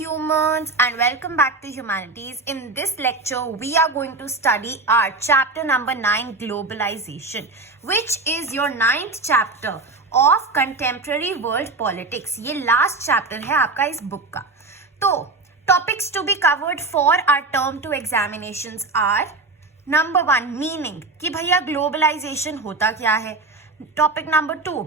humans and welcome back to Humanities. In this lecture, we are going to study our chapter number 9, Globalization, which is your 9th chapter of Contemporary World Politics. ये last chapter है आपका इस book का. तो topics to be covered for our term 2 examinations are number 1, meaning कि भैया globalization होता क्या है. टॉपिक नंबर 2,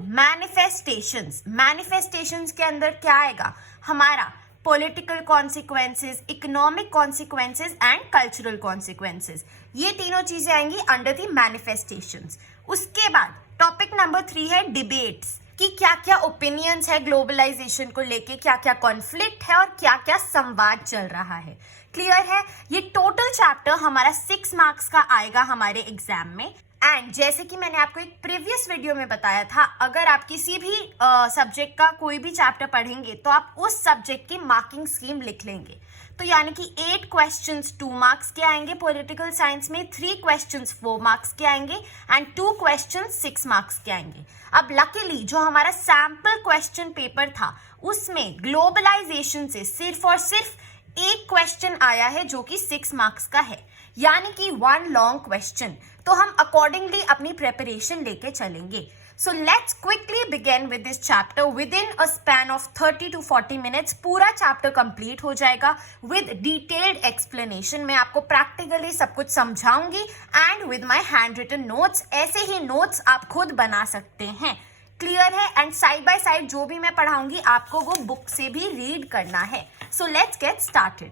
मैनिफेस्टेशंस के अंदर क्या आएगा हमारा political consequences, economic consequences and cultural consequences. ये तीनों चीजें आएंगी अंडर द मैनिफेस्टेशंस. उसके बाद टॉपिक नंबर 3 है डिबेट्स कि क्या क्या ओपिनियंस है ग्लोबलाइजेशन को लेके, क्या क्या कॉन्फ्लिक्ट है और क्या क्या संवाद चल रहा है. क्लियर है. ये टोटल चैप्टर हमारा 6 मार्क्स का आएगा हमारे एग्जाम में. एंड जैसे कि मैंने आपको एक प्रीवियस वीडियो में बताया था, अगर आप किसी भी सब्जेक्ट का कोई भी चैप्टर पढ़ेंगे तो आप उस सब्जेक्ट की मार्किंग स्कीम लिख लेंगे. तो यानी कि 8 क्वेश्चंस 2 मार्क्स के आएंगे पॉलिटिकल साइंस में, 3 क्वेश्चंस 4 मार्क्स के आएंगे एंड 2 क्वेश्चंस 6 मार्क्स के आएंगे. अब लकीली जो हमारा सैम्पल क्वेश्चन पेपर था उसमें ग्लोबलाइजेशन से सिर्फ और सिर्फ एक क्वेश्चन आया है जो कि 6 मार्क्स का है, यानी कि 1 लॉन्ग क्वेश्चन. तो हम अकॉर्डिंगली अपनी प्रिपरेशन लेके चलेंगे. So let's quickly begin with this chapter. With in a span of 30 to 40 minutes पूरा चैप्टर कंप्लीट हो जाएगा विद डिटेल्ड एक्सप्लेनेशन. मैं आपको प्रैक्टिकली सब कुछ समझाऊंगी and with my hand written notes. ऐसे ही नोट्स आप खुद बना सकते हैं. क्लियर है. एंड साइड बाय साइड जो भी मैं पढ़ाऊंगी आपको वो बुक से भी रीड करना है. So let's get started.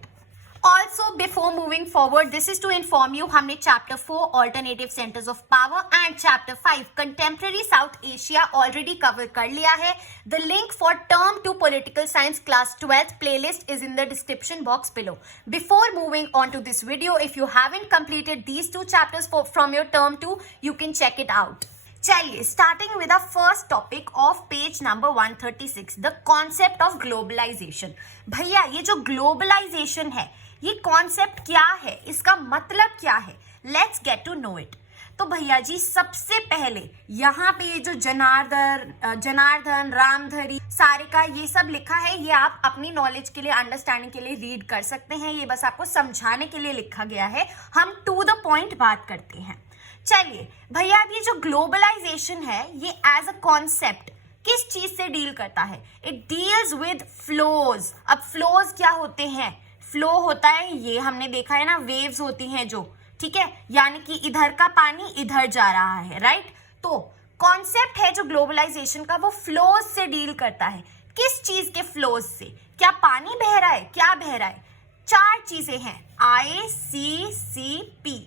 Also, before moving forward, this is to inform you, हमने chapter 4 alternative centers of power and chapter 5 contemporary South Asia already cover कर लिया है. The link for term 2 political science class 12th playlist is in the description box below. Before moving on to this video, if you haven't completed these 2 chapters from your term 2, you can check it out. चलिए starting with the first topic of page number 136, the concept of globalisation. भैया ये जो globalisation है ये concept क्या है, इसका मतलब क्या है, let's get to know it. तो भैया जी सबसे पहले यहाँ पे ये जो जनार्दन रामधरी सारिका ये सब लिखा है, ये आप अपनी नॉलेज के लिए, अंडरस्टैंडिंग के लिए रीड कर सकते हैं. ये बस आपको समझाने के लिए लिखा गया है. हम टू द पॉइंट बात करते हैं. चलिए भैया अब ये जो ग्लोबलाइजेशन है ये एज अ कॉन्सेप्ट किस चीज से डील करता है. It deals with flows. अब फ्लोज क्या होते हैं, फ्लो होता है, ये हमने देखा है ना, वेव्स होती हैं जो, ठीक है, यानी कि इधर का पानी इधर जा रहा है, राइट. तो कॉन्सेप्ट है जो ग्लोबलाइजेशन का वो फ्लोज से डील करता है. किस चीज के फ्लोज से, क्या पानी बह रहा है, क्या बह रहा है. 4 चीजें हैं, ICCP,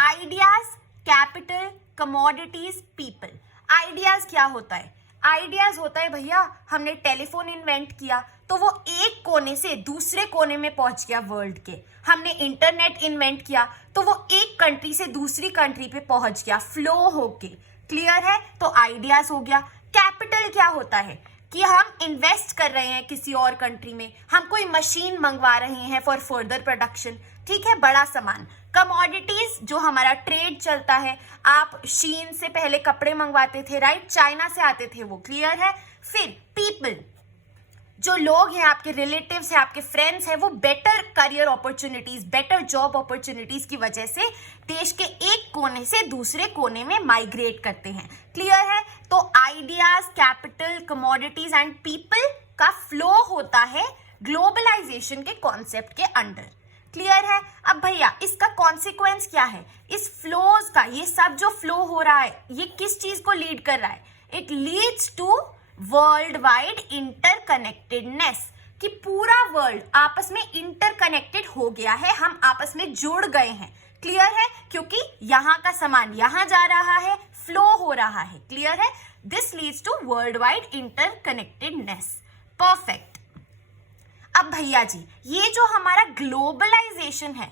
ideas, capital, commodities, people. Ideas क्या होता है, आइडियाज होता है भैया हमने टेलीफोन इन्वेंट किया तो वो एक कोने से दूसरे कोने में पहुंच गया वर्ल्ड के. हमने इंटरनेट इन्वेंट किया तो वो एक कंट्री से दूसरी कंट्री पे पहुंच गया फ्लो होके. क्लियर है. तो आइडियाज हो गया. कैपिटल क्या होता है कि हम इन्वेस्ट कर रहे हैं किसी और कंट्री में, हम कोई मशीन मंगवा रहे हैं फॉर फर्दर प्रोडक्शन, ठीक है, बड़ा सामान. कमोडिटीज जो हमारा ट्रेड चलता है, आप चीन से पहले कपड़े मंगवाते थे, राइट, चाइना से आते थे वो. क्लियर है. फिर पीपल, जो लोग हैं, आपके रिलेटिव्स हैं, आपके फ्रेंड्स हैं, वो better career opportunities, better job opportunities की वजह से देश के एक कोने से दूसरे कोने में माइग्रेट करते हैं. क्लियर है. तो ideas, capital, commodities and people का फ्लो होता है ग्लोबलाइजेशन के कॉन्सेप्ट के अंडर. क्लियर है. अब भैया इसका कॉन्सिक्वेंस क्या है, इस फ्लोज का, ये सब जो फ्लो हो रहा है ये किस चीज को लीड कर रहा है. It leads to world wide interconnectedness, कि पूरा वर्ल्ड आपस में इंटरकनेक्टेड हो गया है, हम आपस में जुड़ गए हैं. क्लियर है. क्योंकि यहाँ का सामान यहाँ जा रहा है, फ्लो हो रहा है. क्लियर है. This leads to world wide interconnectedness. Perfect. अब भैया जी ये जो हमारा ग्लोबलाइजेशन है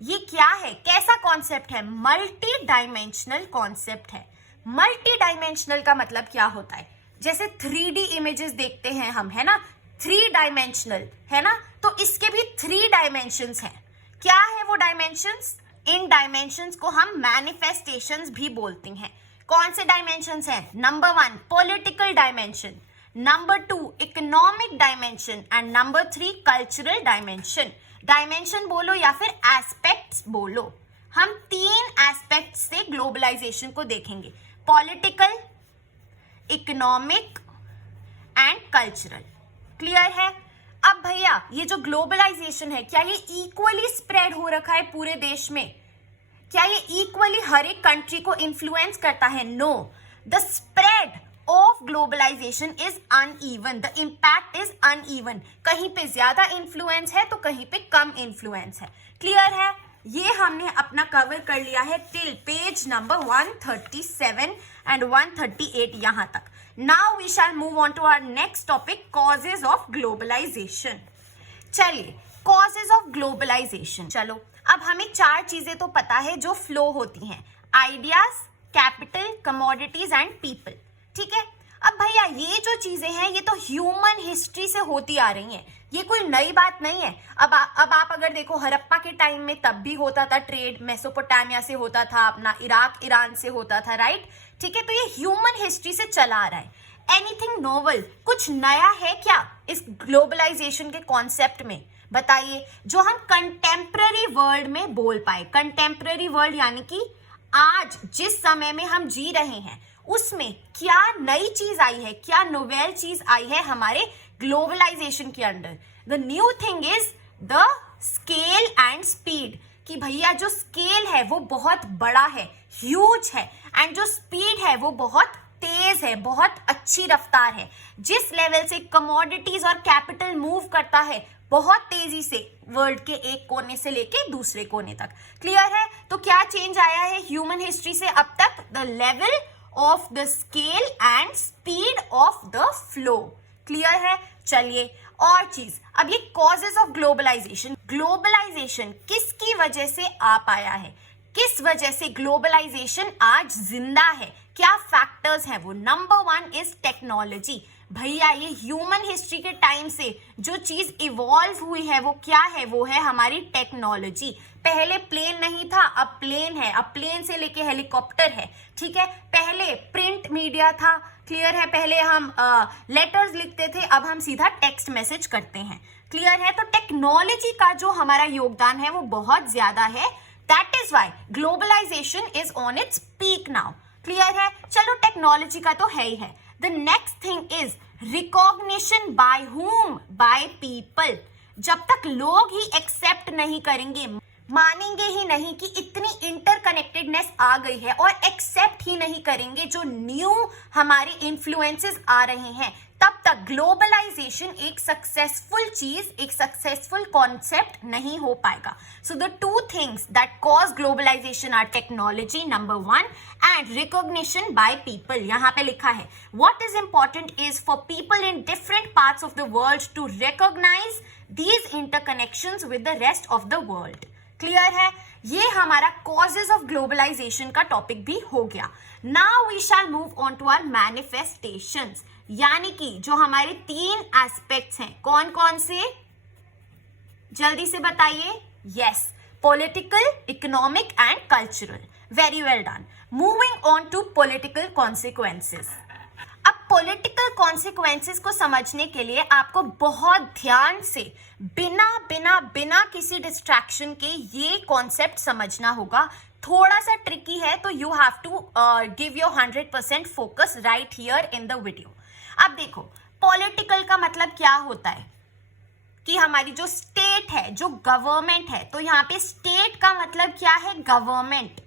ये क्या है, कैसा कॉन्सेप्ट है, मल्टी डायमेंशनल कॉन्सेप्ट है. मल्टी डायमेंशनल का मतलब क्या होता है, जैसे 3D इमेजेस देखते हैं हम, है ना, 3 डायमेंशनल है ना, तो इसके भी 3 डायमेंशंस हैं. क्या है वो डायमेंशंस, इन डायमेंशंस को हम मैनिफेस्टेशंस भी बोलते हैं. कौन से डायमेंशंस हैं. Number 1 political dimension, number 2 economic dimension and number 3 cultural dimension. Dimension बोलो या फिर एस्पेक्ट्स बोलो, हम 3 एस्पेक्ट्स से ग्लोबलाइजेशन को देखेंगे, political, economic and cultural. Clear है? अब भैया ये जो ग्लोबलाइजेशन है क्या ये इक्वली स्प्रेड हो रखा है पूरे देश में? क्या ये इक्वली हर एक कंट्री को इन्फ्लुएंस करता है? No, the spread of globalisation is uneven, the impact is uneven. कहीं पे ज्यादा इन्फ्लुएंस है तो कहीं पे कम इन्फ्लुएंस है। क्लियर है? ये हमने अपना कवर कर लिया है टिल पेज नंबर 137 एंड 138 यहां तक। Now we shall move on to our next topic, causes of globalisation. चलिए, कॉजेज ऑफ ग्लोबलाइजेशन। चलो, अब हमें 4 चीजें तो पता है जो फ्लो होती हैं, ideas, capital, commodities and people. ठीक है? अब भैया ये जो चीजें हैं ये तो ह्यूमन हिस्ट्री से होती आ रही हैं, ये कोई नई बात नहीं है। अब आप अगर देखो हड़प्पा के टाइम में तब भी होता था ट्रेड, मेसोपोटामिया से होता था, अपना इराक ईरान से होता था, राइट? ठीक है, तो ये ह्यूमन हिस्ट्री से चला आ रहा है। एनीथिंग नोवल, कुछ नया है क्या इस ग्लोबलाइजेशन के कॉन्सेप्ट में? बताइए, जो हम कंटेम्पररी वर्ल्ड में बोल पाए। कंटेम्पररी वर्ल्ड यानी कि आज जिस समय में हम जी रहे हैं उसमें क्या नई चीज आई है, क्या नोवेल चीज आई है हमारे ग्लोबलाइजेशन के अंदर? The new thing is the scale and speed, कि भैया जो स्केल है वो बहुत बड़ा है, ह्यूज है, एंड जो स्पीड है वो बहुत तेज है, बहुत अच्छी रफ्तार है। जिस लेवल से कमोडिटीज और कैपिटल मूव करता है बहुत तेजी से वर्ल्ड के एक कोने से लेके दूसरे कोने तक। क्लियर है? तो क्या चेंज आया है ह्यूमन हिस्ट्री से अब तक? The level of the scale and speed of the flow. Clear है? चलिए, और चीज, अब ये कॉजेज ऑफ ग्लोबलाइजेशन, ग्लोबलाइजेशन किसकी वजह से आ पाया है, किस वजह से ग्लोबलाइजेशन आज जिंदा है, क्या फैक्टर्स हैं वो? Number 1 is technology. भैया ये ह्यूमन हिस्ट्री के टाइम से जो चीज इवॉल्व हुई है वो क्या है? वो है हमारी टेक्नोलॉजी। पहले प्लेन नहीं था, अब प्लेन है, अब प्लेन से लेके हेलीकॉप्टर है। ठीक है? पहले प्रिंट मीडिया था, क्लियर है? पहले हम लेटर्स लिखते थे, अब हम सीधा टेक्स्ट मैसेज करते हैं। क्लियर है? तो टेक्नोलॉजी का जो हमारा योगदान है वो बहुत ज्यादा है। That is why globalisation is on its peak now. Clear है? चलो, टेक्नोलॉजी का तो है ही है। The next thing is recognition by whom? By people. जब तक लोग ही एक्सेप्ट नहीं करेंगे, मानेंगे ही नहीं कि इतनी इंटरकनेक्टेडनेस आ गई है, और एक्सेप्ट ही नहीं करेंगे जो न्यू हमारे इन्फ्लुएंसेस आ रहे हैं, तब तक ग्लोबलाइजेशन एक सक्सेसफुल चीज, एक सक्सेसफुल कॉन्सेप्ट नहीं हो पाएगा। So the 2 things that cause globalisation are technology number 1 and recognition by people. यहाँ पे लिखा है what is important is for people in different parts of the world to recognise these interconnections with the rest of the world. Clear है? ये हमारा causes of globalisation का topic भी हो गया। Now we shall move on to our manifestations, यानी कि जो हमारे 3 एस्पेक्ट्स हैं, कौन कौन से? जल्दी से बताइए। Yes, political, economic and cultural. Very well done. Moving on to political consequences. अब पॉलिटिकल कॉन्सिक्वेंसेस को समझने के लिए आपको बहुत ध्यान से बिना किसी डिस्ट्रैक्शन के ये कॉन्सेप्ट समझना होगा। थोड़ा सा ट्रिकी है, तो you have to give your 100% focus right here in the video. अब देखो, पॉलिटिकल का मतलब क्या होता है कि हमारी जो स्टेट है, जो गवर्नमेंट है, तो यहाँ पे स्टेट का मतलब क्या है? गवर्नमेंट।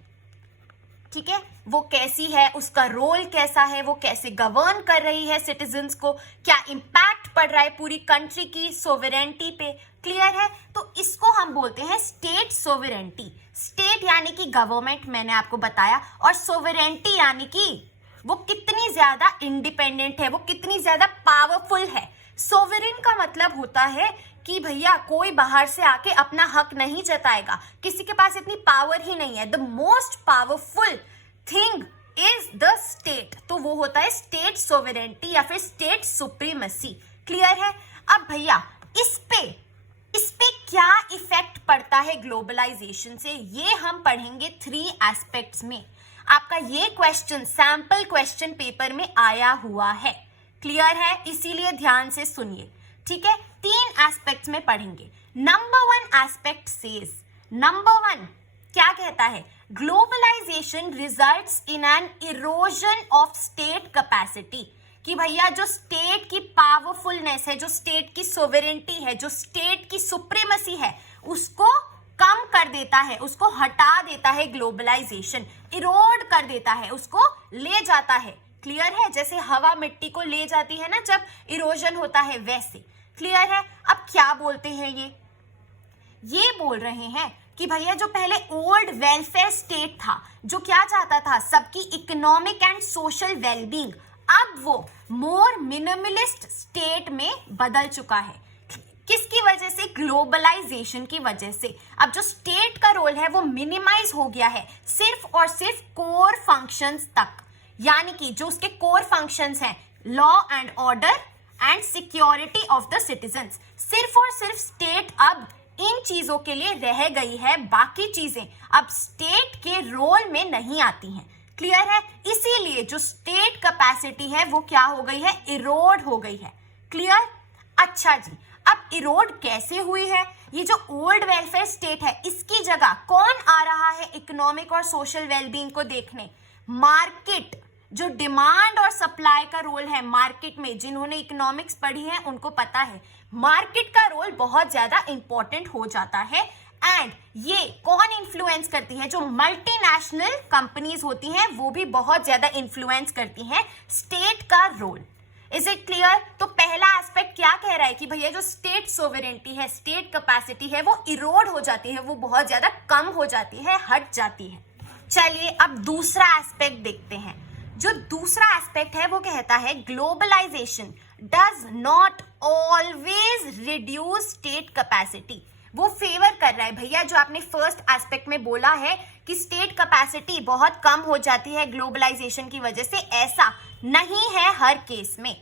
ठीक है? वो कैसी है, उसका रोल कैसा है, वो कैसे गवर्न कर रही है सिटीजन्स को, क्या इम्पैक्ट पड़ रहा है पूरी कंट्री की सोवरेंटी पे। क्लियर है? तो इसको हम बोलते हैं स्टेट सोवरेंटी। स्टेट यानी कि गवर्नमेंट, मैंने आपको बताया, और सोवरेंटी यानी कि वो कितनी ज्यादा इंडिपेंडेंट है, वो कितनी ज्यादा पावरफुल है। सोवरेन का मतलब होता है कि भैया कोई बाहर से आके अपना हक नहीं जताएगा, किसी के पास इतनी पावर ही नहीं है। The most powerful thing is the state, तो वो होता है स्टेट सोवरेंटी या फिर स्टेट सुप्रीमेसी। क्लियर है? अब भैया इस पे क्या इफेक्ट पड़ता है ग्लोबलाइजेशन से, ये हम पढ़ेंगे 3 एस्पेक्ट्स में। आपका ये क्वेश्चन सैंपल क्वेश्चन पेपर में आया हुआ है। क्लियर है? इसीलिए ध्यान से सुनिए, ठीक है? 3 एस्पेक्ट्स में पढ़ेंगे। नंबर 1 एस्पेक्ट सेज, नंबर 1 क्या कहता है? Globalisation results in an erosion of state capacity, कि भैया जो स्टेट की पावरफुलनेस है, जो स्टेट की सोवेरेंटी है, जो स्टेट की सुप्रीमेसी है, उसको कम कर देता है, उसको हटा देता है ग्लोबलाइजेशन, इरोड कर देता है, उसको ले जाता है। क्लियर है? जैसे हवा मिट्टी को ले जाती है ना जब इरोजन होता है, वैसे। क्लियर है? अब क्या बोलते हैं ये बोल रहे हैं कि भैया जो पहले ओल्ड वेलफेयर स्टेट था, जो क्या चाहता था? सबकी इकोनॉमिक एंड सोशल वेलबींग, अब वो मोर मिनिमलिस्ट स्टेट में बदल चुका है। किसकी वजह से? ग्लोबलाइजेशन की वजह से। अब जो स्टेट का रोल है वो मिनिमाइज हो गया है सिर्फ और सिर्फ कोर फंक्शंस तक, यानी कि जो उसके कोर फंक्शंस हैं, law and order and security of the citizens, सिर्फ और सिर्फ स्टेट अब इन चीजों के लिए रह गई है, बाकी चीजें अब स्टेट के रोल में नहीं आती हैं। क्लियर है? इसीलिए जो स्टेट कैपेसिटी है वो क्या हो गई है? इरोड हो गई है। क्लियर? अच्छा जी, अब इरोड कैसे हुई है? ये जो ओल्ड वेलफेयर स्टेट है, इसकी जगह कौन आ रहा है इकोनॉमिक और सोशल वेलबींग को देखने? मार्केट। जो डिमांड और सप्लाई का रोल है मार्केट में, जिन्होंने इकोनॉमिक्स पढ़ी है उनको पता है मार्केट का रोल बहुत ज्यादा इंपॉर्टेंट हो जाता है। एंड ये कौन इन्फ्लुएंस करती है? जो मल्टीनेशनल कंपनीज होती हैं वो भी बहुत ज्यादा इन्फ्लुएंस करती हैं स्टेट का रोल। Is it clear? तो पहला एस्पेक्ट क्या कह रहा है कि भैया जो स्टेट सोवेरेंटी है, स्टेट कैपेसिटी है, वो इरोड हो जाती है, वो बहुत ज्यादा कम हो जाती है, हट जाती है। चलिए अब दूसरा एस्पेक्ट देखते हैं। जो दूसरा एस्पेक्ट है वो कहता है globalisation does not always reduce state capacity. वो फेवर कर रहा है भैया, जो आपने फर्स्ट एस्पेक्ट में बोला है कि स्टेट कैपेसिटी बहुत कम हो जाती है ग्लोबलाइजेशन की वजह से, ऐसा नहीं है हर केस में।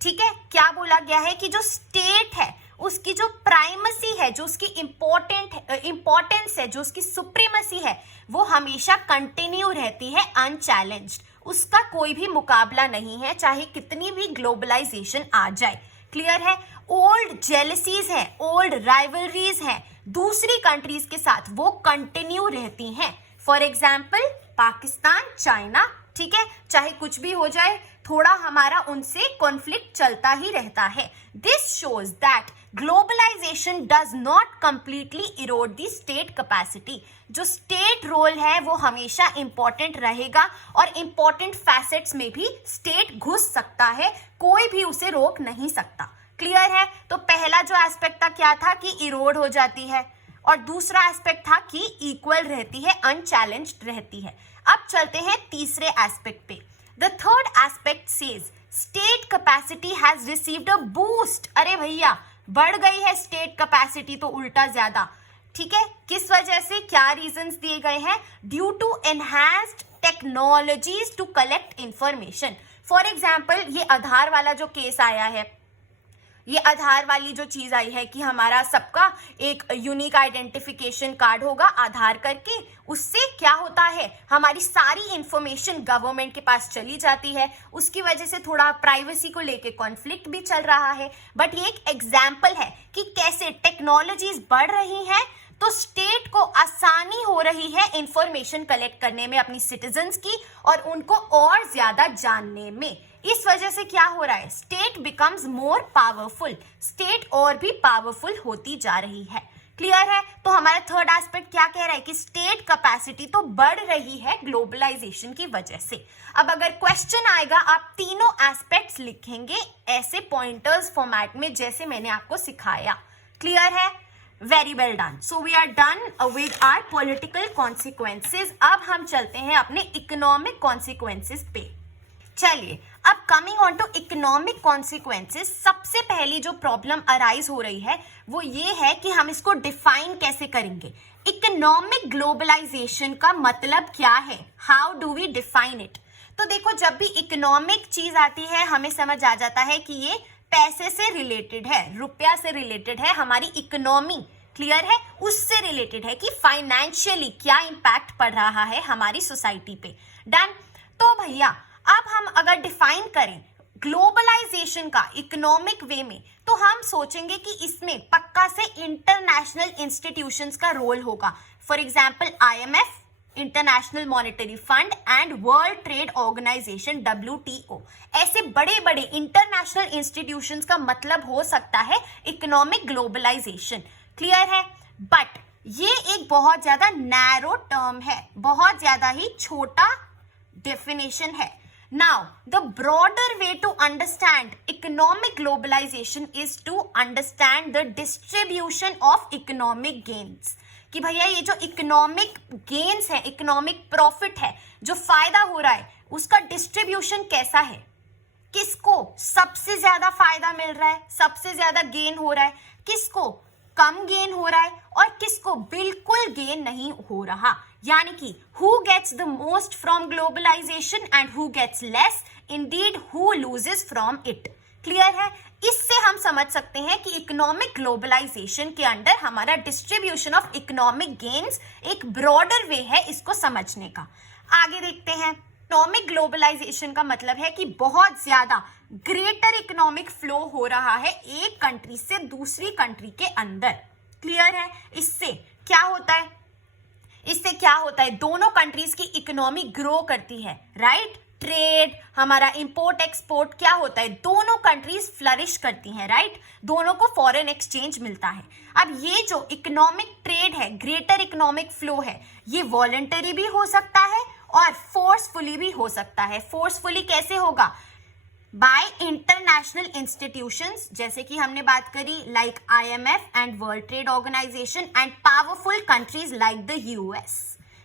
ठीक है? क्या बोला गया है कि जो स्टेट है उसकी जो प्राइमेसी है, जो उसकी इंपॉर्टेंस है, जो उसकी सुप्रीमेसी है, वो हमेशा कंटिन्यू रहती है अनचैलेंज्ड। उसका कोई भी मुकाबला नहीं है, चाहे कितनी भी ग्लोबलाइजेशन आ जाए। क्लियर है? ओल्ड जेलसीज हैं, ओल्ड राइवलरीज हैं दूसरी कंट्रीज के साथ, वो कंटिन्यू रहती हैं। फॉर एग्जाम्पल पाकिस्तान, चाइना, ठीक है, चाहे कुछ भी हो जाए, थोड़ा हमारा उनसे कॉन्फ्लिक्ट चलता ही रहता है। This shows that globalisation does not completely erode the state capacity. जो स्टेट रोल है वो हमेशा इंपॉर्टेंट रहेगा और इंपॉर्टेंट फैसेट्स में भी स्टेट घुस सकता है, कोई भी उसे रोक नहीं सकता। क्लियर है? तो पहला जो एस्पेक्ट था क्या था कि इरोड हो जाती है, और दूसरा एस्पेक्ट था कि इक्वल रहती है, अनचैलेंज्ड रहती है। अब चलते हैं तीसरे एस्पेक्ट पे। The third aspect says state capacity has received a boost. अरे भैया बढ़ गई है स्टेट कैपेसिटी तो उल्टा ज्यादा। ठीक है? किस वजह से? क्या रीजंस दिए गए हैं? Due to enhanced technologies to collect information. For example ये आधार वाला जो केस आया है, ये आधार वाली जो चीज आई है कि हमारा सबका एक यूनिक आइडेंटिफिकेशन कार्ड होगा आधार करके, उससे क्या होता है हमारी सारी इंफॉर्मेशन गवर्नमेंट के पास चली जाती है। उसकी वजह से थोड़ा प्राइवेसी को लेके कॉन्फ्लिक्ट भी चल रहा है, बट ये एक एग्जाम्पल है कि कैसे टेक्नोलॉजीज बढ़ रही हैं तो स्टेट को आसानी हो रही है इंफॉर्मेशन कलेक्ट करने में अपनी सिटीजन्स की और उनको और ज्यादा जानने में। इस वजह से क्या हो रहा है? State becomes more powerful, state और भी पावरफुल होती जा रही है। क्लियर है? तो हमारा थर्ड एस्पेक्ट क्या कह रहा है कि स्टेट कैपेसिटी तो बढ़ रही है ग्लोबलाइजेशन की वजह से। अब अगर क्वेश्चन आएगा आप तीनों एस्पेक्ट्स लिखेंगे ऐसे पॉइंटर्स फॉर्मेट में जैसे मैंने आपको सिखाया। क्लियर है? Very well done. So we are done with our political consequences. अब हम चलते हैं अपने इकोनॉमिक कॉन्सिक्वेंसेज पे। चलिए अब coming on to economic consequences, सबसे पहली जो प्रॉब्लम अराइज हो रही है वो ये है कि हम इसको डिफाइन कैसे करेंगे। इकोनॉमिक ग्लोबलाइजेशन का मतलब क्या है? How do we define it? तो देखो जब भी इकोनॉमिक चीज आती है हमें समझ आ जाता है कि ये पैसे से रिलेटेड है, रुपया से रिलेटेड है, हमारी इकोनॉमी क्लियर है उससे रिलेटेड है कि फाइनेंशियली क्या इंपैक्ट पड़ रहा है हमारी सोसाइटी पे। डन। तो भैया अब हम अगर डिफाइन करें ग्लोबलाइजेशन का इकोनॉमिक वे में, तो हम सोचेंगे कि इसमें पक्का से इंटरनेशनल इंस्टीट्यूशंस का रोल होगा. For example IMF, international monetary fund and world trade organisation WTO. ऐसे बड़े बड़े इंटरनेशनल इंस्टीट्यूशंस का मतलब हो सकता है इकोनॉमिक ग्लोबलाइजेशन. क्लियर है? बट ये एक बहुत ज्यादा नैरो टर्म है, बहुत ज्यादा ही छोटा डेफिनेशन है. Now, the broader way to understand economic globalization is to understand the distribution of economic gains. कि भैया ये जो इकोनॉमिक गेन्स है, इकोनॉमिक प्रॉफिट है, जो फायदा हो रहा है, उसका डिस्ट्रीब्यूशन कैसा है, किसको सबसे ज्यादा फायदा मिल रहा है, सबसे ज्यादा गेन हो रहा है, किसको कम गेन हो रहा है और किसको बिल्कुल गेन नहीं हो रहा. यानी कि who gets the most from globalization and who gets less, indeed who loses from it. Clear है? इससे हम समझ सकते हैं कि इकोनॉमिक ग्लोबलाइजेशन के अंदर हमारा डिस्ट्रीब्यूशन ऑफ इकोनॉमिक गेन्स एक ब्रॉडर वे है इसको समझने का. आगे देखते हैं. इकोनॉमिक ग्लोबलाइजेशन का मतलब है कि बहुत ज्यादा ग्रेटर इकोनॉमिक फ्लो हो रहा है एक कंट्री से दूसरी कंट्री के अंदर. क्लियर है? इससे क्या होता है? दोनों कंट्रीज की इकोनॉमी ग्रो करती है, राइट? ट्रेड, हमारा इंपोर्ट एक्सपोर्ट क्या होता है, दोनों कंट्रीज फ्लरिश करती हैं, राइट? दोनों को फॉरेन एक्सचेंज मिलता है. अब ये जो इकोनॉमिक ट्रेड है, ग्रेटर इकोनॉमिक फ्लो है, ये वॉलंटरी भी हो सकता है और फोर्सफुली भी हो सकता है. फोर्सफुली कैसे होगा? बाय इंटरनेशनल इंस्टीट्यूशंस, जैसे कि हमने बात करी, like IMF and world trade organisation and powerful countries like the US.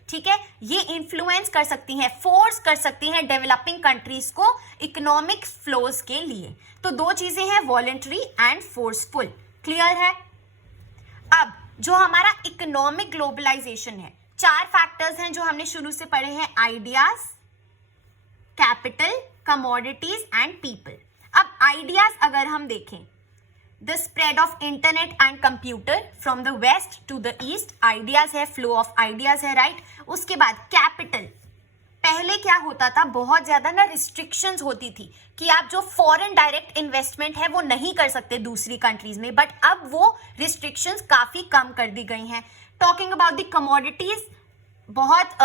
ठीक है? ये इन्फ्लुएंस कर सकती हैं, फोर्स कर सकती हैं डेवलपिंग कंट्रीज को इकोनॉमिक फ्लोज के लिए. तो दो चीजें हैं, वॉलंटरी एंड फोर्सफुल. क्लियर है? अब जो हमारा इकोनॉमिक ग्लोबलाइजेशन है, 4 फैक्टर्स हैं जो हमने शुरू से पढ़े हैं: ideas, capital, commodities and people. अब आइडियाज अगर हम देखें, the spread of internet and computer from the west to the east, ideas है, फ्लो ऑफ आइडियाज है, राइट? उसके बाद कैपिटल. पहले क्या होता था, बहुत ज्यादा ना रिस्ट्रिक्शंस होती थी कि आप जो फॉरेन डायरेक्ट इन्वेस्टमेंट है वो नहीं कर सकते दूसरी कंट्रीज में, बट अब वो रिस्ट्रिक्शंस काफी कम कर दी गई हैं. टॉकिंग अबाउट द कमोडिटीज, बहुत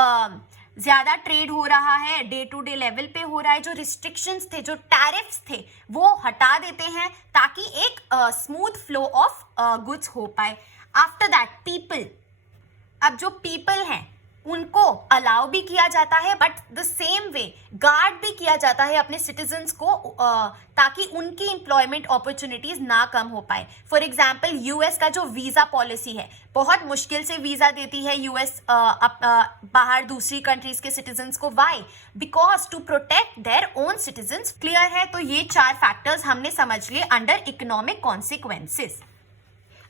ज्यादा ट्रेड हो रहा है, डे टू डे लेवल पे हो रहा है. जो रिस्ट्रिक्शंस थे, जो टैरिफ्स थे, वो हटा देते हैं ताकि एक स्मूथ फ्लो ऑफ गुड्स हो पाए. After that people. अब जो पीपल हैं उनको अलाउ भी किया जाता है, but the same way guard भी किया जाता है अपने सिटीजन्स को, ताकि उनकी एम्प्लॉयमेंट अपॉर्चुनिटीज ना कम हो पाए. फॉर एग्जाम्पल US का जो वीजा पॉलिसी है, बहुत मुश्किल से वीजा देती है US बाहर दूसरी कंट्रीज के सिटीजन्स को. Why? Because to protect their own citizens. Clear है? तो ये 4 फैक्टर्स हमने समझ लिए अंडर इकोनॉमिक कॉन्सिक्वेंसेस.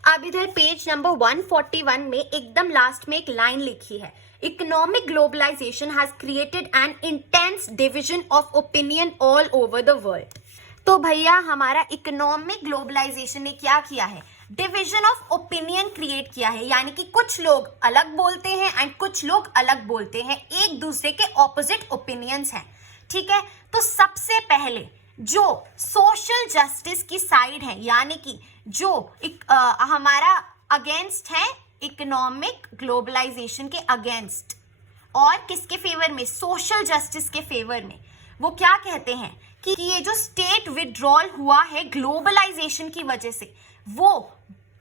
अब इधर पेज नंबर 141 में एकदम लास्ट में एक लाइन लिखी है, economic globalisation has created an intense division of opinion all over the world. तो भैया हमारा इकोनॉमिक ग्लोबलाइजेशन ने क्या किया है, डिविजन ऑफ ओपिनियन क्रिएट किया है. यानी कि कुछ लोग अलग बोलते हैं एंड कुछ लोग अलग बोलते हैं, एक दूसरे के ऑपोजिट ओपिनियंस हैं. ठीक है? तो सबसे पहले जो सोशल जस्टिस की साइड है, यानी कि जो हमारा अगेंस्ट है इकोनॉमिक ग्लोबलाइजेशन के अगेंस्ट, और किसके फेवर में, सोशल जस्टिस के फेवर में, वो क्या कहते हैं कि ये जो स्टेट विड्रॉल हुआ है ग्लोबलाइजेशन की वजह से, वो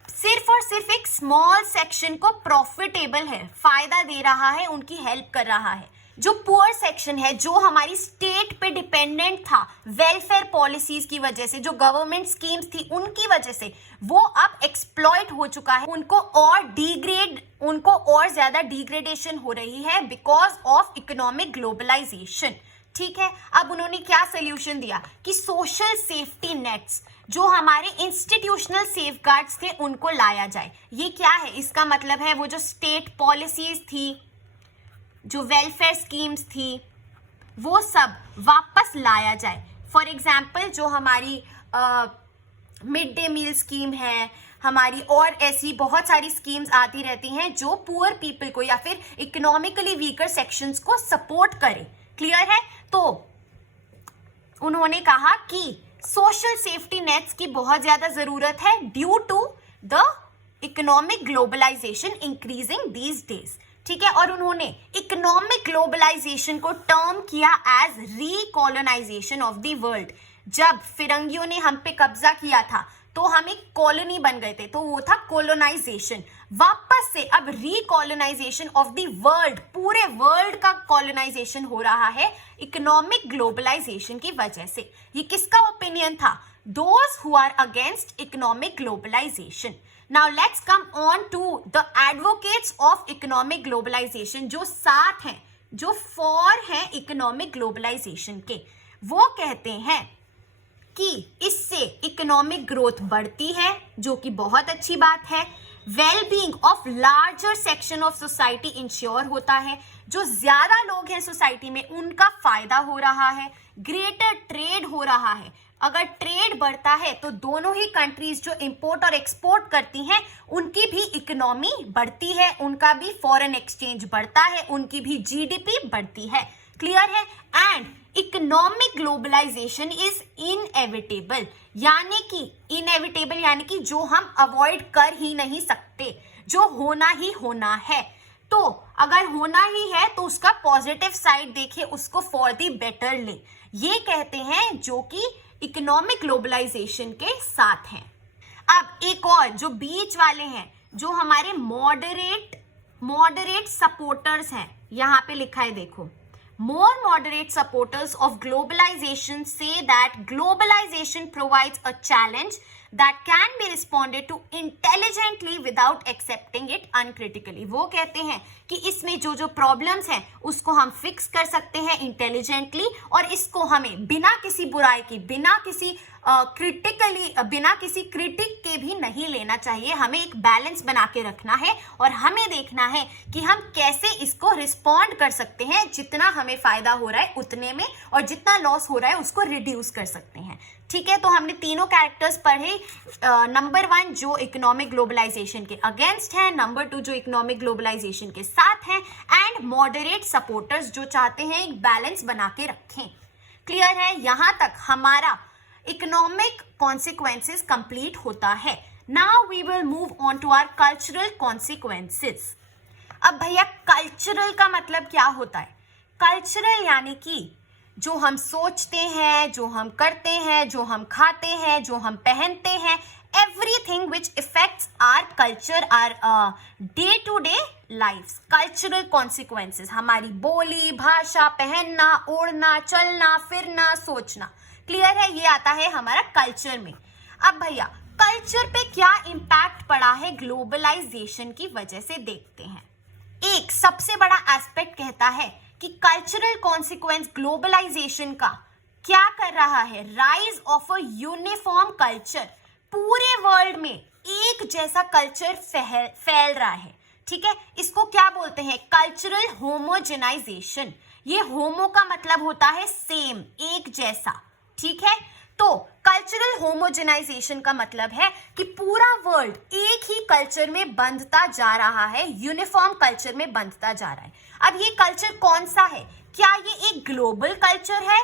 सिर्फ और सिर्फ एक स्मॉल सेक्शन को प्रॉफिटेबल है, फायदा दे रहा है, उनकी हेल्प कर रहा है. जो पुअर सेक्शन है, जो हमारी स्टेट पे डिपेंडेंट था वेलफेयर पॉलिसीज की वजह से, जो गवर्नमेंट स्कीम्स थी उनकी वजह से, वो अब एक्सप्लॉइट हो चुका है. उनको और ज्यादा डिग्रेडेशन हो रही है बिकॉज ऑफ इकोनॉमिक ग्लोबलाइजेशन. ठीक है? अब उन्होंने क्या सोल्यूशन दिया कि सोशल सेफ्टी नेट्स, जो हमारे इंस्टीट्यूशनल सेफगार्ड्स थे, उनको लाया जाए. ये क्या है? इसका मतलब है वो जो स्टेट पॉलिसीज थी, जो वेलफेयर स्कीम्स थी, वो सब वापस लाया जाए. फॉर एग्जाम्पल जो हमारी मिड डे मील स्कीम है, हमारी और ऐसी बहुत सारी स्कीम्स आती रहती हैं जो पुअर पीपल को या फिर इकोनॉमिकली वीकर सेक्शंस को सपोर्ट करे. क्लियर है? तो उन्होंने कहा कि सोशल सेफ्टी नेट्स की बहुत ज्यादा जरूरत है due to the economic globalisation increasing these days. ठीक है, और उन्होंने इकोनॉमिक ग्लोबलाइजेशन को टर्म किया as recolonisation of the world. जब फिरंगियों ने हम पे कब्जा किया था तो हम एक कॉलोनी बन गए थे, तो वो था कॉलोनाइजेशन। वापस से अब रिकॉलोनाइजेशन ऑफ द वर्ल्ड, पूरे वर्ल्ड का कॉलोनाइजेशन हो रहा है इकोनॉमिक ग्लोबलाइजेशन की वजह से। ये किसका ओपिनियन था? Those who are against economic globalisation. Now let's come on to the advocates of economic globalisation, जो साथ हैं, जो फॉर हैं इकोनॉमिक ग्लोबलाइजेशन के। वो कहते हैं कि इससे इकोनॉमिक ग्रोथ बढ़ती है, जो कि बहुत अच्छी बात है। Wellbeing of larger section of society ensure होता है, जो ज्यादा लोग हैं सोसाइटी में उनका फायदा हो रहा है। ग्रेटर ट्रेड हो रहा है, अगर ट्रेड बढ़ता है तो दोनों ही कंट्रीज जो इंपोर्ट और एक्सपोर्ट करती हैं उनकी भी इकोनॉमी बढ़ती है, उनका भी फॉरेन एक्सचेंज बढ़ता है, उनकी भी जीडीपी बढ़ती है। क्लियर है? And economic globalisation is inevitable, यानी कि जो हम अवॉइड कर ही नहीं सकते, जो होना ही होना है। तो अगर होना ही है तो उसका पॉजिटिव साइड देखिए, उसको फॉर द बेटर ले। ये कहते हैं जो कि इकोनॉमिक ग्लोबलाइजेशन के साथ हैं। अब एक और जो बीच वाले हैं, जो हमारे मॉडरेट सपोर्टर्स हैं, यहां पे लिखा है देखो, more moderate supporters of globalization say that globalization provides a challenge that can be responded to intelligently without accepting it uncritically। वो कहते हैं कि इसमें जो जो प्रॉब्लम्स हैं उसको हम फिक्स कर सकते हैं इंटेलिजेंटली, और इसको हमें बिना किसी बुराई की, बिना किसी बिना किसी क्रिटिक के भी नहीं लेना चाहिए। हमें एक बैलेंस बना के रखना है और हमें देखना है कि हम कैसे इसको रिस्पॉन्ड कर सकते हैं, जितना हमें फायदा हो रहा है उतने में, और जितना लॉस हो रहा है उसको रिड्यूस कर सकते हैं। ठीक है, तो हमने तीनों कैरेक्टर्स पढ़े। नंबर 1 जो इकोनॉमिक ग्लोबलाइजेशन के अगेंस्ट है, नंबर 2 जो इकोनॉमिक ग्लोबलाइजेशन के साथ हैं, एंड मॉडरेट सपोर्टर्स जो चाहते हैं एक बैलेंस बना के रखें। क्लियर है? यहां तक हमारा इकोनॉमिक कॉन्सिक्वेंसेस कंप्लीट होता है। Now we will move on to our cultural consequences. अब भैया कल्चरल का मतलब क्या होता है? कल्चरल यानी कि जो हम सोचते हैं, जो हम करते हैं, जो हम खाते हैं, जो हम पहनते हैं, everything which affects our culture, our day to day lives, cultural consequences, हमारी बोली, भाषा, पहनना, ओढ़ना, चलना, फिरना, सोचना। क्लियर है? ये आता है हमारा कल्चर में। अब भैया कल्चर पे क्या इम्पैक्ट पड़ा है ग्लोबलाइजेशन की वजह से, देखते हैं। एक सबसे बड़ा एस्पेक्ट कहता है कि कल्चरल कॉन्सिक्वेंस ग्लोबलाइजेशन का क्या कर रहा है? Rise of a uniform culture. पूरे वर्ल्ड में एक जैसा कल्चर फैल रहा है। ठीक है, इसको क्या बोलते हैं? Cultural homogenisation. ये होमो का मतलब होता है सेम, एक जैसा। ठीक है, तो कल्चरल होमोजेनाइजेशन का मतलब है कि पूरा वर्ल्ड एक ही कल्चर में बंधता जा रहा है, यूनिफॉर्म कल्चर में बंधता जा रहा है। अब ये कल्चर कौन सा है? क्या ये एक ग्लोबल कल्चर है,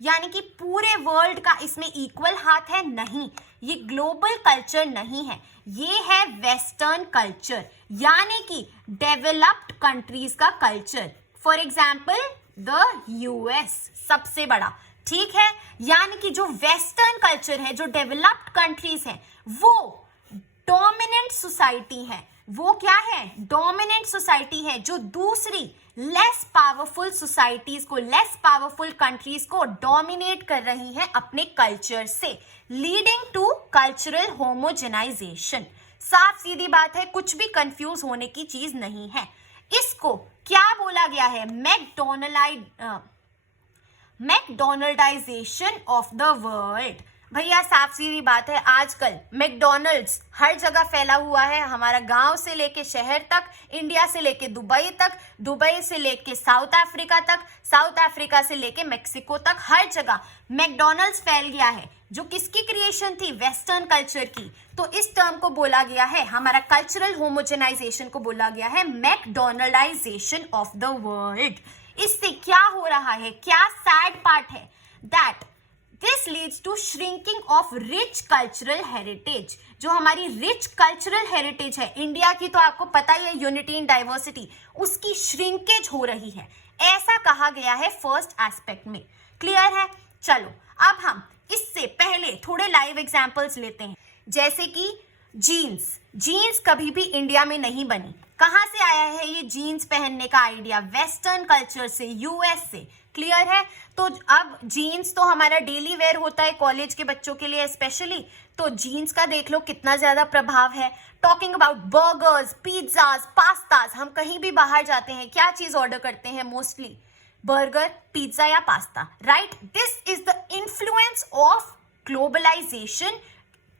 यानी कि पूरे वर्ल्ड का इसमें इक्वल हाथ है? नहीं, ये ग्लोबल कल्चर नहीं है, ये है वेस्टर्न कल्चर, यानी कि डेवलप्ड कंट्रीज का culture. For example the US सबसे बड़ा। ठीक है, यानी कि जो वेस्टर्न कल्चर है, जो डेवलप्ड कंट्रीज हैं, वो डोमिनेंट सोसाइटी है। वो क्या है? डोमिनेंट सोसाइटी है, जो दूसरी लेस पावरफुल सोसाइटीज को, लेस पावरफुल कंट्रीज को डोमिनेट कर रही हैं अपने कल्चर से, लीडिंग टू कल्चरल होमोजेनाइजेशन। साफ सीधी बात है, कुछ भी कंफ्यूज होने की चीज नहीं है। इसको क्या बोला गया है? मैकडोनल्डाइजेशन ऑफ द वर्ल्ड। भैया साफ सीधी बात है, आजकल मैकडोनल्ड्स हर जगह फैला हुआ है, हमारा गांव से लेके शहर तक, इंडिया से लेके दुबई तक, दुबई से लेके साउथ अफ्रीका तक, साउथ अफ्रीका से लेके मेक्सिको तक, हर जगह मैकडोनल्ड्स फैल गया है, जो किसकी क्रिएशन थी? वेस्टर्न कल्चर की। तो इस टर्म को बोला गया है, हमारा कल्चरल होमोजेनाइजेशन को बोला गया है मैकडोनल्डाइजेशन ऑफ द वर्ल्ड। इससे क्या हो रहा है? क्या सैड पार्ट है? That this leads to shrinking of rich cultural heritage. जो हमारी रिच कल्चरल हेरिटेज है इंडिया की, तो आपको पता ही है यूनिटी इन डाइवर्सिटी, उसकी श्रिंकेज हो रही है, ऐसा कहा गया है फर्स्ट एस्पेक्ट में। क्लियर है? चलो अब हम इससे पहले थोड़े लाइव एग्जांपल्स लेते हैं, जैसे कि जीन्स कभी भी इंडिया में नहीं बनी। कहाँ से आया है ये जीन्स पहनने का आइडिया? वेस्टर्न कल्चर से, यूएस से। क्लियर है? तो अब जीन्स तो हमारा डेली वेयर होता है कॉलेज के बच्चों के लिए स्पेशली, तो जीन्स का देख लो कितना ज्यादा प्रभाव है। Talking about burgers, pizzas, pastas, हम कहीं भी बाहर जाते हैं क्या चीज ऑर्डर करते हैं? मोस्टली बर्गर, पिज्जा या pasta, right? This is the influence of globalisation.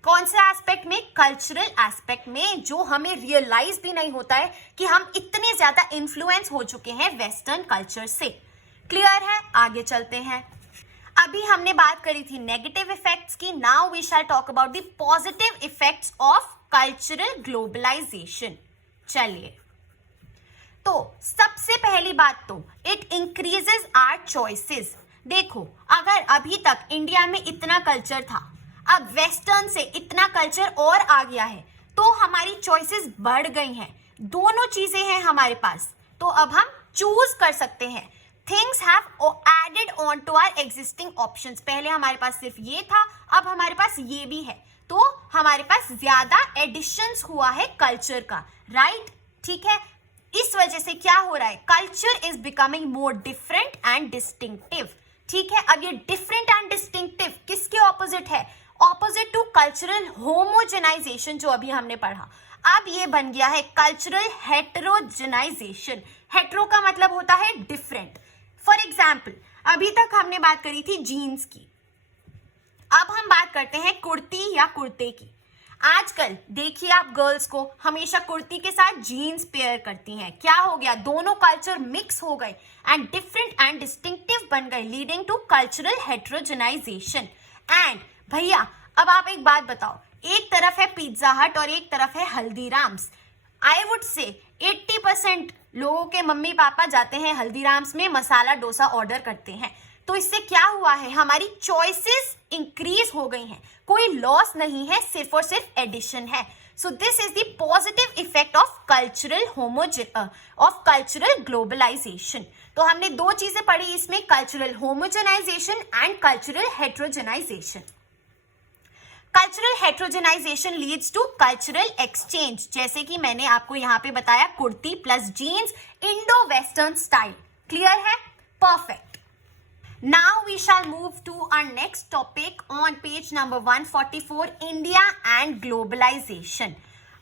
कौन से एस्पेक्ट में? कल्चरल एस्पेक्ट में, जो हमें रियलाइज भी नहीं होता है कि हम इतने ज्यादा इन्फ्लुएंस हो चुके हैं वेस्टर्न कल्चर से। क्लियर है? आगे चलते हैं। अभी हमने बात करी थी नेगेटिव इफेक्ट्स की, now we shall talk about the positive effects of cultural globalisation. चलिए, तो सबसे पहली बात तो इट इंक्रीजेस आवर चॉइसेस। देखो, अगर अभी तक इंडिया में इतना कल्चर था, अब वेस्टर्न से इतना कल्चर और आ गया है, तो हमारी चॉइसेस बढ़ गई हैं। दोनों चीजें हैं हमारे पास, तो अब हम चूज कर सकते हैं। Things have added on to our existing options. पहले हमारे पास सिर्फ ये था, अब हमारे पास ये भी है, तो हमारे पास ज्यादा एडिशंस हुआ है कल्चर का, राइट? ठीक है, इस वजह से क्या हो रहा है? Culture is becoming more different and distinctive. ठीक है, अब ये डिफरेंट एंड डिस्टिंक्टिव किसके ऑपोजिट है? ऑपोजिट टू कल्चरल होमोजेनाइजेशन, जो अभी हमने पढ़ा। अब ये बन गया है कल्चरल हेटेरोजेनाइजेशन। हेटेरो का मतलब होता है डिफरेंट। फॉर एग्जाम्पल, अभी तक हमने बात करी थी जीन्स की, अब हम बात करते हैं कुर्ती या कुर्ते की। आजकल देखिए आप गर्ल्स को हमेशा कुर्ती के साथ जीन्स पेयर करती हैं। क्या हो गया? दोनों कल्चर मिक्स हो गए एंड डिफरेंट एंड डिस्टिंक्टिव बन गए, लीडिंग टू कल्चरल हेटेरोजेनाइजेशन। एंड भैया, अब आप एक बात बताओ, एक तरफ है पिज्जा हट और एक तरफ है हल्दीराम्स। आई वुड से 80% लोगों के मम्मी पापा जाते हैं हल्दीराम्स में, मसाला डोसा ऑर्डर करते हैं। तो इससे क्या हुआ है? हमारी चॉइसेस इंक्रीज हो गई हैं, कोई लॉस नहीं है, सिर्फ और सिर्फ एडिशन है। So this is the positive effect of cultural globalisation. तो हमने दो चीजें पढ़ी इसमें, cultural homogenisation and cultural heterogenisation. Cultural heterogenisation leads to cultural exchange, जैसे कि मैंने आपको यहाँ पे बताया, kurti plus jeans, Indo western style. Clear है? Perfect. Now we shall move to our next topic on page number 144, India and globalization.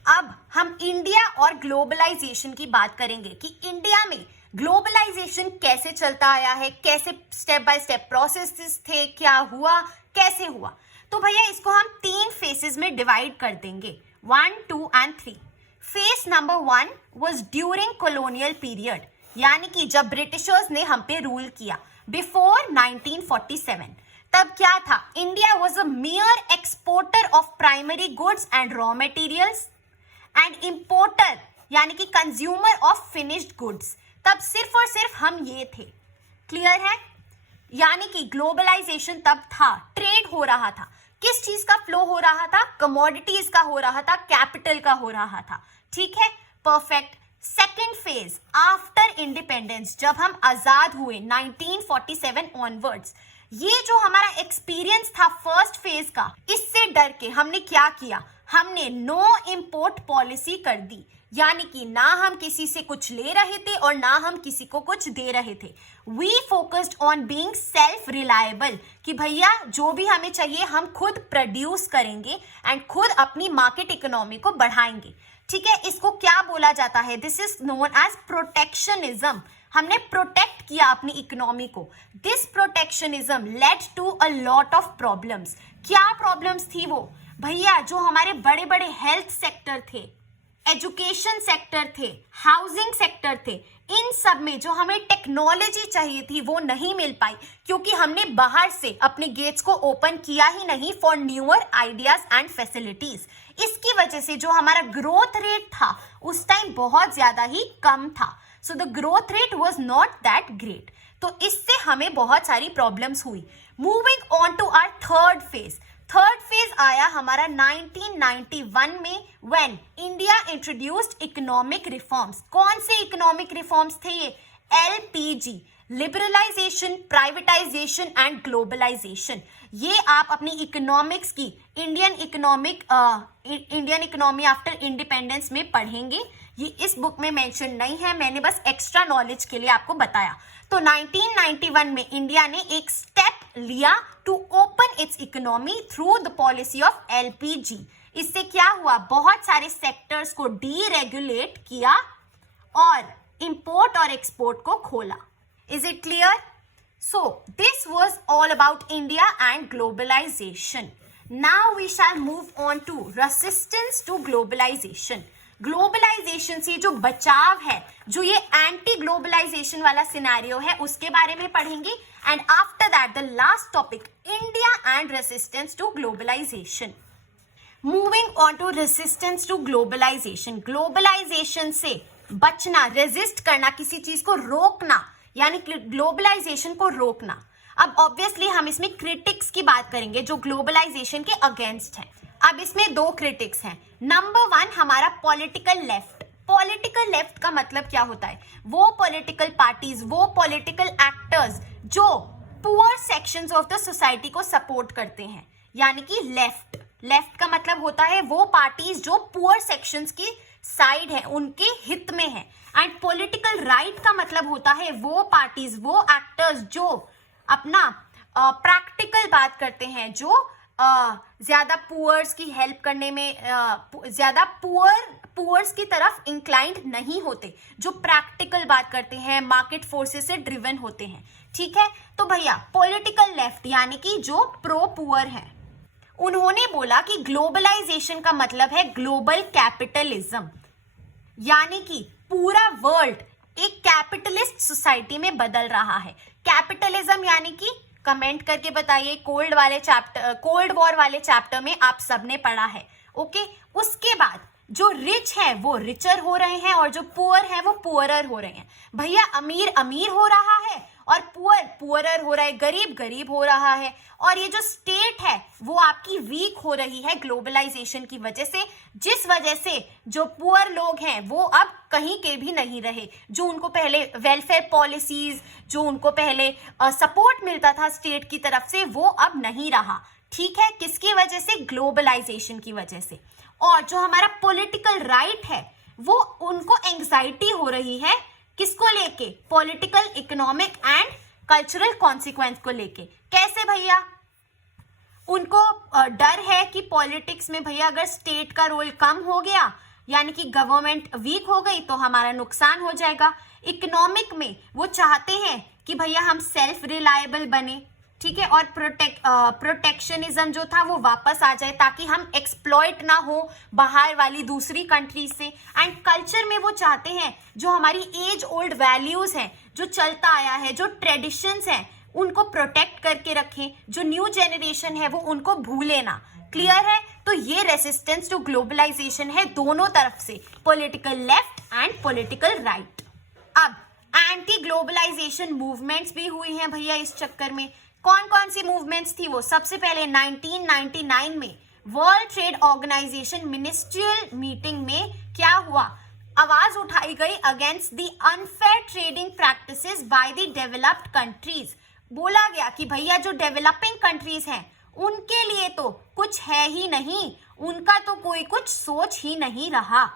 अब हम इंडिया और ग्लोबलाइजेशन की बात करेंगे कि इंडिया में ग्लोबलाइजेशन कैसे चलता आया है, कैसे स्टेप बाय स्टेप प्रोसेसेस थे, क्या हुआ, कैसे हुआ। तो भैया इसको हम 3 फेसेस में डिवाइड कर देंगे, 1, 2 and 3। Face number 1 was during colonial period, यानी कि जब ब्रिटिशर्स ने हम पे रूल किया बिफोर 1947। तब क्या था? India was a मियर exporter of primary goods and raw materials and importer यानी कि कंज्यूमर ऑफ फिनिश्ड गुड्स। तब सिर्फ और सिर्फ हम ये थे। क्लियर है? यानी कि ग्लोबलाइजेशन तब था, ट्रेड हो रहा था। किस चीज का फ्लो हो रहा था? कमोडिटीज का हो रहा था, कैपिटल का हो रहा था। ठीक है, perfect. Second phase after independence, जब हम आजाद हुए 1947 ऑनवर्ड्स, ये जो हमारा एक्सपीरियंस था फर्स्ट फेज का, इससे डर के हमने क्या किया? हमने नो इम्पोर्ट पॉलिसी कर दी, यानी कि ना हम किसी से कुछ ले रहे थे और ना हम किसी को कुछ दे रहे थे। We focused on being self reliable, कि भैया जो भी हमें चाहिए हम खुद प्रोड्यूस करेंगे एंड खुद अपनी मार्केट इकोनॉमी को बढ़ाएंगे। ठीक है, इसको क्या बोला जाता है? This is known as protectionism. हमने प्रोटेक्ट किया अपनी इकोनॉमी को। This protectionism led to a lot of problems. क्या प्रॉब्लम्स थी वो? भैया जो हमारे बड़े बड़े हेल्थ सेक्टर थे, एजुकेशन सेक्टर थे, हाउसिंग सेक्टर थे, इन सब में जो हमें टेक्नोलॉजी चाहिए थी वो नहीं मिल पाई, क्योंकि हमने बाहर से अपने गेट्स को ओपन किया ही नहीं for newer ideas and facilities. इसकी वजह से जो हमारा ग्रोथ रेट था उस टाइम बहुत ज्यादा ही कम था। So the growth rate was not that great. तो इससे हमें बहुत सारी प्रॉब्लम्स हुई। Moving on to our third phase. Third phase आया हमारा 1991 में, when India introduced economic reforms. कौन से इकोनॉमिक रिफॉर्म्स थे ये? LPG, liberalization, privatization and globalization. ये आप अपनी इकोनॉमिक्स की इंडियन इकोनॉमी आफ्टर इंडिपेंडेंस में पढ़ेंगे। ये इस बुक में मेंशन नहीं है, मैंने बस एक्स्ट्रा नॉलेज के लिए आपको बताया। तो 1991 में इंडिया ने एक स्टेप लिया to open its economy through the policy of LPG। इससे क्या हुआ? बहुत सारे सेक्टर्स को डीरेगुलेट किया और इंपोर्ट और एक्सपोर्ट को खोला। Is it clear? So this was all about India and globalization. Now we shall move on to resistance to globalization. Globalization से जो बचाव है, जो ये एंटी ग्लोबलाइजेशन वाला सिनेरियो है, उसके बारे में पढ़ेंगे। And after that the last topic, India and resistance to globalization. Moving on to resistance to globalization. Globalization से बचना, रेजिस्ट करना, किसी चीज को रोकना, यानी ग्लोबलाइजेशन को रोकना। अब ऑब्वियसली हम इसमें क्रिटिक्स की बात करेंगे जो ग्लोबलाइजेशन के अगेंस्ट हैं। अब इसमें दो क्रिटिक्स हैं। नंबर 1 हमारा पॉलिटिकल लेफ्ट। पॉलिटिकल लेफ्ट का मतलब क्या होता है? वो पॉलिटिकल पार्टीज, वो पॉलिटिकल एक्टर्स जो poor sections of the society को सपोर्ट करते हैं, यानी कि लेफ्ट। लेफ्ट का मतलब होता है वो पार्टीज जो पुअर सेक्शंस की साइड है, उनके हित में है। एंड पॉलिटिकल राइट का मतलब होता है वो पार्टीज, वो एक्टर्स जो अपना प्रैक्टिकल बात करते हैं, जो ज्यादा पुअर्स की हेल्प करने में, ज्यादा पुअर्स की तरफ इंक्लाइंड नहीं होते, जो प्रैक्टिकल बात करते हैं, मार्केट फोर्सेस से ड्रिवन होते हैं। ठीक है, तो भैया पॉलिटिकल लेफ्ट यानी कि जो प्रो पुअर है, उन्होंने बोला कि ग्लोबलाइजेशन का मतलब है ग्लोबल कैपिटलिज्म, यानी कि पूरा वर्ल्ड एक कैपिटलिस्ट सोसाइटी में बदल रहा है। कैपिटलिज्म यानी कि कमेंट करके बताइए, कोल्ड वॉर वाले चैप्टर में आप सबने पढ़ा है। ओके, उसके बाद जो रिच है वो रिचर हो रहे हैं और जो पुअर है वो पुअरर हो रहे हैं। भैया अमीर अमीर हो रहा है और पुअर पुअरर हो रहा है, गरीब गरीब हो रहा है। और ये जो स्टेट है वो आपकी वीक हो रही है ग्लोबलाइजेशन की वजह से, जिस वजह से जो पुअर लोग हैं वो अब कहीं के भी नहीं रहे। जो उनको पहले वेलफेयर पॉलिसीज, जो उनको पहले सपोर्ट मिलता था स्टेट की तरफ से, वो अब नहीं रहा। ठीक है, किसकी वजह से? ग्लोबलाइजेशन की वजह से। और जो हमारा पॉलिटिकल राइट है वो उनको एंग्जाइटी हो रही है, किसको लेके? Political, economic and cultural consequence को लेके। कैसे भैया? उनको डर है कि पॉलिटिक्स में भैया अगर स्टेट का रोल कम हो गया, यानी कि गवर्नमेंट वीक हो गई, तो हमारा नुकसान हो जाएगा। इकोनॉमिक में वो चाहते हैं कि भैया हम सेल्फ रिलायबल बने, ठीक है, और प्रोटेक्शनिज्म जो था वो वापस आ जाए ताकि हम एक्सप्लॉइट ना हो बाहर वाली दूसरी कंट्री से। एंड कल्चर में वो चाहते हैं जो हमारी एज ओल्ड वैल्यूज हैं, जो चलता आया है, जो ट्रेडिशंस हैं, उनको प्रोटेक्ट करके रखें। जो न्यू जेनरेशन है वो उनको भूले ना। क्लियर है? तो ये रेसिस्टेंस टू ग्लोबलाइजेशन है दोनों तरफ से, political left and political right. अब एंटी ग्लोबलाइजेशन मूवमेंट्स भी हुई हैं भैया इस चक्कर में। कौन कौन सी मूवमेंट्स थी वो? सबसे पहले 1999 में world trade organization ministerial meeting में क्या हुआ? आवाज उठाई गई against the unfair trading practices by the developed countries. बोला गया कि भैया जो डेवलपिंग कंट्रीज हैं उनके लिए तो कुछ है ही नहीं, उनका तो कोई कुछ सोच ही नहीं रहा।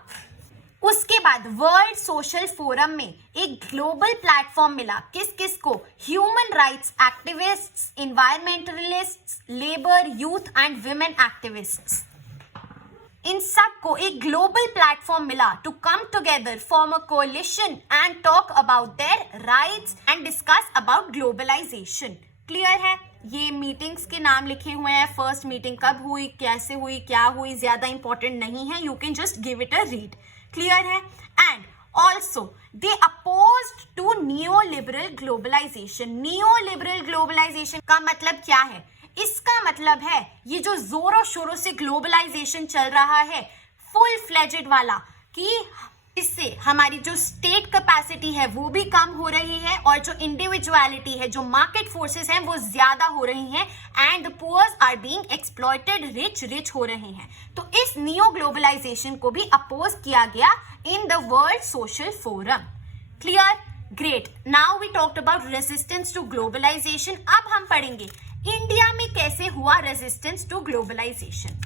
उसके बाद वर्ल्ड सोशल फोरम में एक ग्लोबल प्लेटफॉर्म मिला। किस किस को? Human rights activists, environmentalists, labour, youth and women activists. इन सब को एक ग्लोबल प्लेटफॉर्म मिला to come together, form a coalition and talk about their rights and discuss about globalisation. Clear है? ये मीटिंग्स के नाम लिखे हुए हैं। फर्स्ट मीटिंग कब हुई, कैसे हुई, क्या हुई, ज्यादा इंपॉर्टेंट नहीं है, you can just give it a read. Clear है? And also they opposed to neoliberal globalisation. Neoliberal globalisation का मतलब क्या है? इसका मतलब है ये जो जोरों शोरों से ग्लोबलाइजेशन चल रहा है, फुल फ्लेजेड वाला, कि इससे हमारी जो स्टेट कैपेसिटी है वो भी कम हो रही है और जो इंडिविजुअलिटी है, जो मार्केट फोर्सेस हैं वो ज्यादा हो रही हैं and the poors are being exploited, rich हो रहे हैं। तो इस नियो ग्लोबलाइजेशन को भी अपोज किया गया in the World Social Forum. Clear? Great. Now we talked about resistance to globalization. अब हम पढ़ेंगे इंडिया में कैसे हुआ रेजिस्टेंस टू ग्लोबलाइजेशन।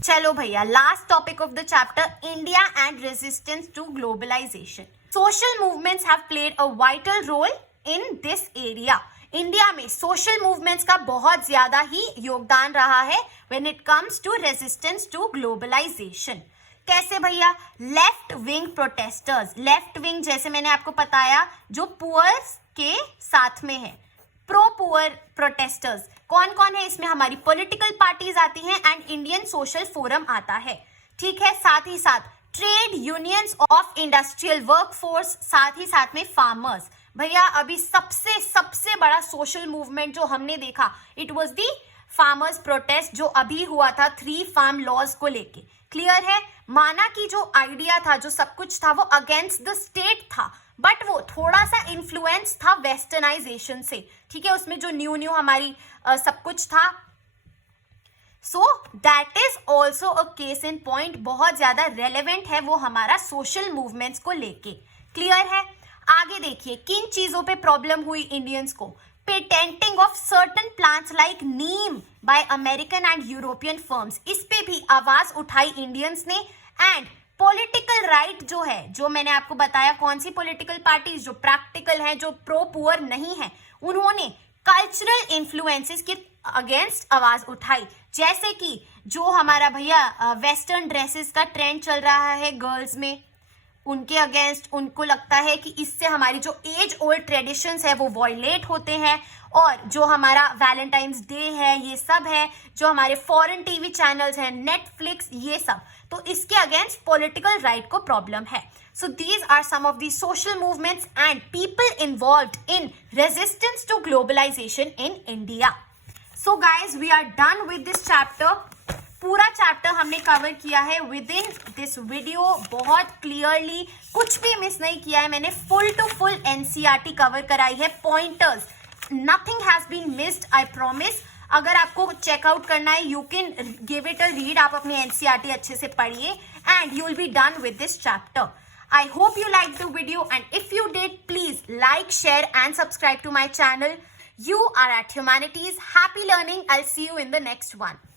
चलो भैया, last topic of the chapter, India and resistance to globalization. Social movements have played a vital role in this area. India में social movements का बहुत ज्यादा ही योगदान रहा है when it comes to resistance to globalization. कैसे भैया? Left wing protesters, left wing जैसे मैंने आपको बताया जो पुअर्स के साथ में है, प्रो पुअर प्रोटेस्टर्स कौन कौन है इसमें? हमारी पॉलिटिकल पार्टीज आती हैं एंड इंडियन सोशल फोरम आता है। ठीक है, साथ ही साथ trade unions of industrial workforce, साथ ही साथ में फार्मर्स। भैया अभी सबसे बड़ा सोशल मूवमेंट जो हमने देखा, it was the farmers protest जो अभी हुआ था 3 फार्म लॉज को लेके। क्लियर है? माना कि जो आइडिया था, जो सब कुछ था वो अगेंस्ट द स्टेट था, बट वो थोड़ा सा इन्फ्लुएंस था वेस्टर्नाइजेशन से। ठीक है, उसमें जो न्यू हमारी सब कुछ था। So that is also a case in point, बहुत ज्यादा रेलेवेंट है वो हमारा सोशल मूवमेंट्स को लेके। क्लियर है? आगे देखिए किन चीजों पे प्रॉब्लम हुई इंडियंस को। Patenting of certain plants like Neem bye American and European firms, इस पे भी आवाज उठाई इंडियंस ने। एंड पॉलिटिकल राइट जो है, जो मैंने आपको बताया कौन सी पॉलिटिकल पार्टीज जो प्रैक्टिकल हैं, जो प्रो पुअर नहीं है, उन्होंने कल्चरल इन्फ्लुएंसेस के अगेंस्ट आवाज उठाई। जैसे कि जो हमारा भैया वेस्टर्न ड्रेसेस का ट्रेंड चल रहा है गर्ल्स में, उनके अगेंस्ट उनको लगता है कि इससे हमारी जो एज ओल्ड ट्रेडिशंस है वो वॉयलेट होते हैं। और जो हमारा वैलेंटाइंस डे है, ये सब है, जो हमारे फॉरेन टीवी चैनल्स हैं, नेटफ्लिक्स, ये सब, तो इसके अगेंस्ट पॉलिटिकल राइट को प्रॉब्लम है। So these are some of the social movements and people involved in resistance to globalization in India. So guys, we are done with this chapter. पूरा chapter हमने cover किया है with in this video, बहुत clearly, कुछ भी miss नहीं किया है मैंने। Full to full NCERT cover कराई है, pointers, nothing has been missed, I promise. अगर आपको चेकआउट करना है, you can give it a read, आप अपनी एनसीईआरटी अच्छे से पढ़िए and you will be done with this chapter. I hope you liked the video, and if you did, please like, share and subscribe to my channel. You are at Humanities. Happy learning. I'll see you in the next one.